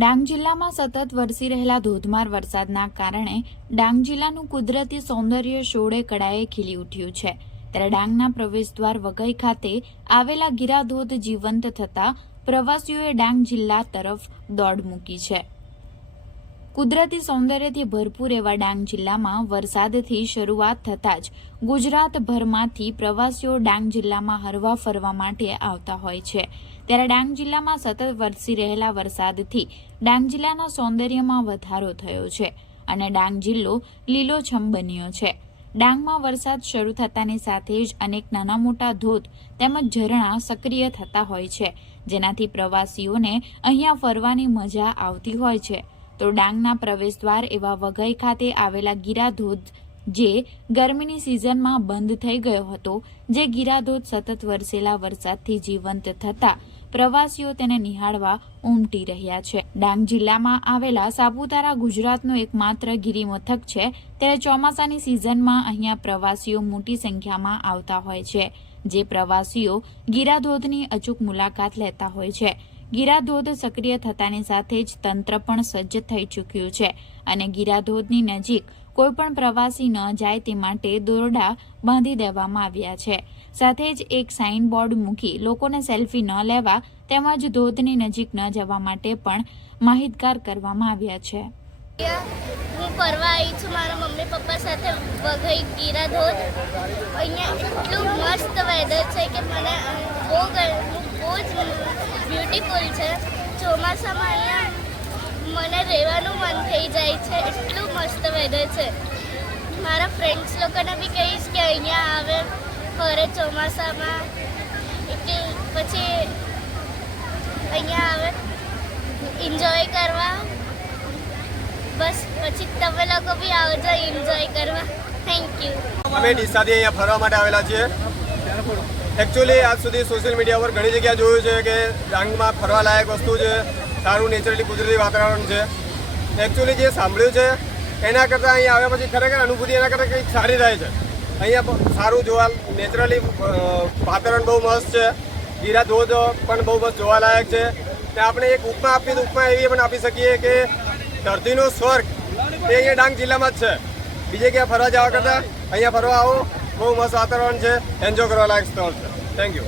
ડાંગ જિલ્લામાં સતત વરસી રહેલા ધોધમાર વરસાદના કારણે ડાંગ જિલ્લાનું કુદરતી સૌંદર્ય શોળે કળાએ ખીલી ઉઠ્યું છે। ત્યારે ડાંગના પ્રવેશદ્વાર વઘઈ ખાતે આવેલા ગીરાધોધ જીવંત થતા પ્રવાસીઓએ ડાંગ જિલ્લા તરફ દોડ મૂકી છે। કુદરતી સૌંદર્યથી ભરપૂર એવા ડાંગ જિલ્લામાં વરસાદથી શરૂઆત થતાં જ ગુજરાતભરમાંથી પ્રવાસીઓ ડાંગ જિલ્લામાં હરવા ફરવા માટે આવતા હોય છે। ત્યારે ડાંગ જિલ્લામાં સતત વરસી રહેલા વરસાદથી ડાંગ જિલ્લાના સૌંદર્યમાં વધારો થયો છે અને ડાંગ જિલ્લો લીલોછમ બન્યો છે। ડાંગમાં વરસાદ શરૂ થતાની સાથે જ અનેક નાના મોટા ધોધ તેમજ ઝરણા સક્રિય થતા હોય છે, જેનાથી પ્રવાસીઓને અહીંયા ફરવાની મજા આવતી હોય છે। તો ડાંગના પ્રવેશદ્વાર એવા વઘઈ ખાતે આવેલા ગીરાધોધ જે ગરમીની સિઝનમાં બંધ થઈ ગયો હતો, જે ગીરાધોધ સતત વરસેલા વરસાદથી જીવંત થતા પ્રવાસીઓ તેને નિહાળવા ઉમટી રહ્યા છે। ડાંગ જિલ્લામાં આવેલા સાપુતારા ગુજરાતનું એકમાત્ર ગિરિમથક છે, ત્યારે ચોમાસાની સિઝનમાં અહીંયા પ્રવાસીઓ મોટી સંખ્યામાં આવતા હોય છે, જે પ્રવાસીઓ ગીરાધોધની અચૂક મુલાકાત લેતા હોય છે। ગીરાધોધ સક્રિય થતાની સાથે જ તંત્ર પણ સજ્જ થઈ ચૂક્યું છે અને ગીરાધોધની નજીક કોઈપણ પ્રવાસી ન જાય તે માટે દોરડા બાંધી દેવામાં આવ્યા છે। સાથે જ એક સાઇન બોર્ડ મૂકી લોકોને સેલ્ફી ન લેવા તેમજ ધોધની નજીક ન જવા માટે પણ માહિતગાર કરવામાં આવ્યા છે। હું ફરવા આવી છું મારા મમ્મી પપ્પા સાથે વઘઈ ગીરાધોધ। અહીંયા એટલું મસ્ત વેધર છે કે મને બહુ જ બ્યુટીફુલ છે। ચોમાસામાં અહીંયા મને રહેવાનું મન થઈ જાય છે, એટલું મસ્ત વેધર છે। મારા ફ્રેન્ડ્સ લોકોને બી કહીશ કે અહીંયા આવે ફરે ચોમાસામાં, એટલે પછી અહીંયા આવે એન્જોય કરવા। બસ પછી તમે લોકો બી આવજો એન્જોય કરવા। Thank you. અમે ડીસાથી અહીંયા ફરવા માટે આવેલા છીએ। એકચ્યુઅલી આજ સુધી સોશિયલ મીડિયા પર ઘણી જગ્યાએ જોયું છે કે ડાંગમાં ફરવા લાયક વસ્તુ છે, સારું નેચરલી કુદરતી વાતાવરણ છે। એકચ્યુઅલી જે સાંભળ્યું છે એના કરતાં અહીંયા આવ્યા પછી ખરેખર અનુભૂતિ એના કરતાં કંઈક સારી થાય છે। અહીંયા સારું જોવા નેચરલી વાતાવરણ બહુ મસ્ત છે, ગીરાધોધ પણ બહુ મસ્ત જોવાલાયક છે। ને આપણે એક ઉપમા આપીએ તો ઉપમા એવી પણ આપી શકીએ કે ધરતીનો સ્વર્ગ એ અહીંયા ડાંગ જિલ્લામાં જ છે। બીજે ક્યાં ફરવા જવા કરતાં અહીંયા ફરવા આવો, બહુ મસ્ત વાતાવરણ છે, એન્જોય કરવા લાયક સ્થળ છે। Thank you.